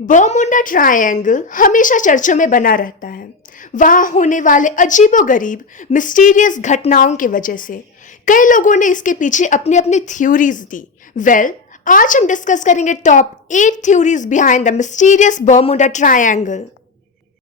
Bermuda triangle हमेशा चर्चों में बना रहता है वहां होने वाले अजीबोगरीब मिस्टीरियस घटनाओं की वजह से। कई लोगों ने इसके पीछे अपनी अपनी थ्योरीज दी। आज हम डिस्कस करेंगे top 8 theories behind the mysterious Bermuda Triangle.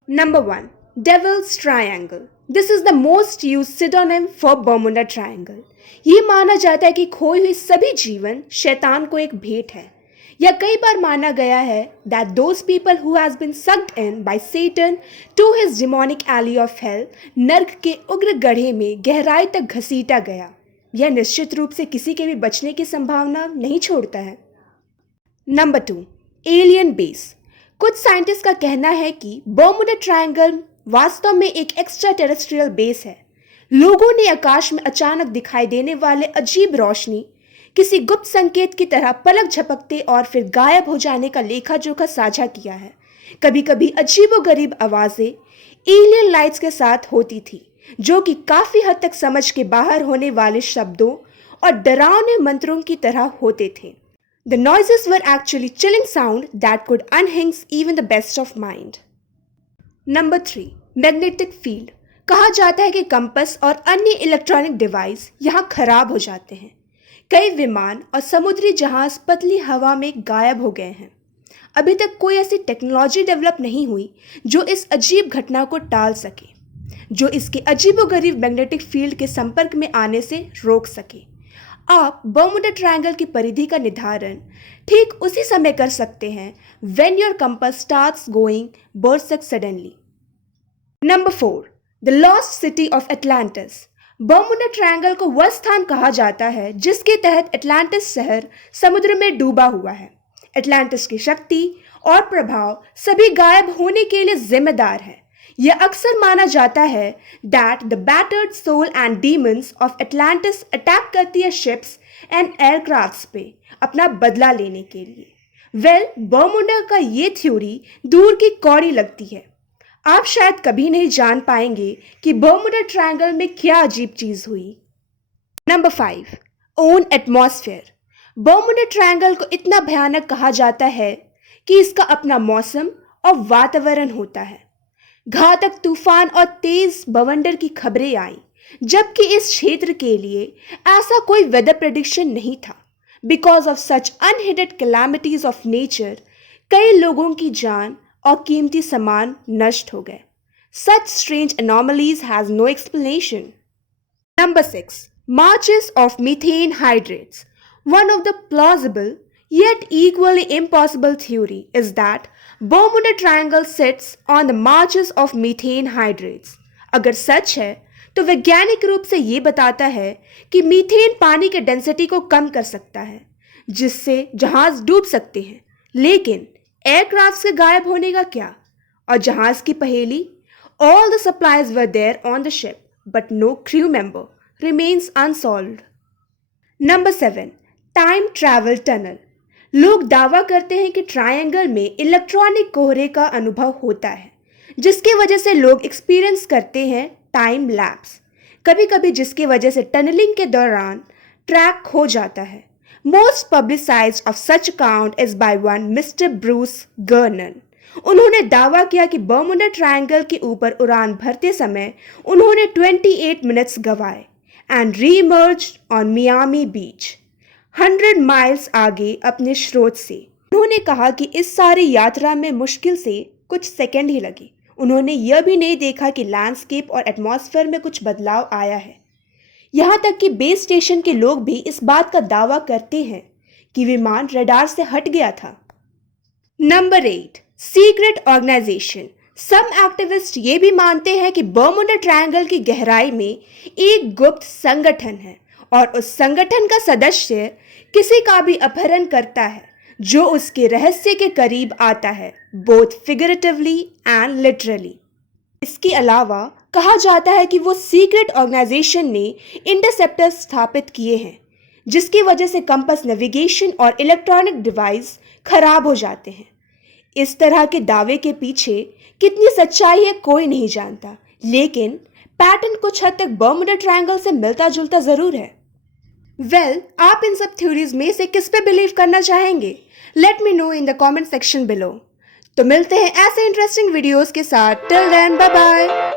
Number 1, Devil's Triangle. This is the most used synonym for Bermuda Triangle. ये माना जाता है कि खोई हुई सभी जीवन शैतान को एक भेंट है, या कई बार माना गया है that those people who has been sucked in by Satan to his demonic alley of hell, नर्क के उग्र गड्ढे में गहराई तक घसीटा गया। यह निश्चित रूप से किसी के भी बचने की संभावना नहीं छोड़ता है। Number 2, alien base. कुछ साइंटिस्ट का कहना है कि बर्मुडा ट्रायंगल वास्तव में एक एक्स्ट्रा टेरेस्ट्रियल बेस है। लोगों ने आकाश में अचानक दिखाई देने वाले अजीब रोशनी, किसी गुप्त संकेत की तरह पलक झपकते और फिर गायब हो जाने का लेखा जोखा साझा किया है। कभी कभी अजीबोगरीब आवाजें एलियन लाइट्स के साथ होती थी, जो कि काफी हद तक समझ के बाहर होने वाले शब्दों और डरावने मंत्रों की तरह होते थे। The noises were actually chilling sound that could unhinge even the best of mind. Number 3, magnetic field. कहा जाता है कि कंपास और अन्य इलेक्ट्रॉनिक डिवाइस यहाँ खराब हो जाते हैं। कई विमान और समुद्री जहाज पतली हवा में गायब हो गए हैं। अभी तक कोई ऐसी टेक्नोलॉजी डेवलप नहीं हुई जो इस अजीब घटना को टाल सके, जो इसके अजीबोगरीब मैग्नेटिक फील्ड के संपर्क में आने से रोक सके। आप बर्मुडा ट्रायंगल की परिधि का निर्धारण ठीक उसी समय कर सकते हैं when your compass starts going berserk suddenly. Number 4, the lost city of Atlantis. Bermuda triangle को वह स्थान कहा जाता है जिसके तहत एटलांटिस शहर समुद्र में डूबा हुआ है। एटलांटिस की शक्ति और प्रभाव सभी गायब होने के लिए जिम्मेदार है। यह अक्सर माना जाता है that the battered soul and demons of Atlantis attack करती है शिप्स एंड एयरक्राफ्ट्स पे अपना बदला लेने के लिए। बर्मुडा का ये थ्योरी दूर की कौड़ी लगती है। आप शायद कभी नहीं जान पाएंगे कि बर्मुडा ट्रायंगल में क्या अजीब चीज हुई। Number 5, own atmosphere. Bermuda triangle को इतना भयानक कहा जाता है कि इसका अपना मौसम और वातावरण होता है। घातक तूफान और तेज बवंडर की खबरें आई, जबकि इस क्षेत्र के लिए ऐसा कोई वेदर प्रेडिक्शन नहीं था। Because of such unheeded calamities of nature, कई लोगों की जान और कीमती सामान नष्ट हो गए। Such strange anomalies has no explanation. Number 6, marches of methane hydrates. One of the plausible yet equally impossible theory is that Bermuda Triangle sits on the marches of methane hydrates. अगर सच है तो वैज्ञानिक रूप से ये बताता है कि मीथेन पानी के डेंसिटी को कम कर सकता है, जिससे जहाज डूब सकते हैं। लेकिन एयरक्राफ्ट के गायब होने का क्या? और जहाज की पहेली, all the supplies were there on the ship, but no crew member, remains unsolved. Number 7, time travel tunnel. लोग दावा करते हैं कि ट्रायंगल में इलेक्ट्रॉनिक कोहरे का अनुभव होता है, जिसकी वजह से लोग एक्सपीरियंस करते हैं टाइम लैप्स, कभी कभी जिसकी वजह से टनलिंग के दौरान ट्रैक खो जाता है। Most publicised of such account is by one mister Bruce गर्नन। उन्होंने दावा किया कि बर्मुडा ट्रायंगल के ऊपर उड़ान भरते समय उन्होंने 28 मिनट्स गंवाए and reemerged on Miami beach, 100 miles आगे अपने स्रोत से। उन्होंने कहा कि इस सारी यात्रा में मुश्किल से कुछ सेकंड ही लगे। उन्होंने यह भी नहीं देखा कि लैंडस्केप और एटमॉस्फेयर में कुछ बदलाव आया है। यहाँ तक कि बेस स्टेशन के लोग भी इस बात का दावा करते हैं कि विमान रडार से हट गया था। Number 8, secret organization. Some activist ये भी मानते हैं कि बर्मुडा ट्रायंगल की गहराई में एक गुप्त संगठन है और उस संगठन का सदस्य किसी का भी अपहरण करता है जो उसके रहस्य के करीब आता है, बोथ फिगरेटिवली एंड लिटरली। इसके अलावा कहा जाता है कि वो सीक्रेट ऑर्गेनाइजेशन ने इंटरसेप्टर स्थापित किए हैं, जिसकी वजह से कंपास नेविगेशन और इलेक्ट्रॉनिक डिवाइस खराब हो जाते हैं। इस तरह के दावे के पीछे कितनी सच्चाई है कोई नहीं जानता, लेकिन पैटर्न कुछ हद तक बर्मुडा ट्रायंगल से मिलता जुलता जरूर है। आप इन सब थ्योरीज में से किस पे बिलीव करना चाहेंगे? Let me know in the comment section below. तो मिलते हैं ऐसे इंटरेस्टिंग वीडियोस के साथ। Till then bye bye.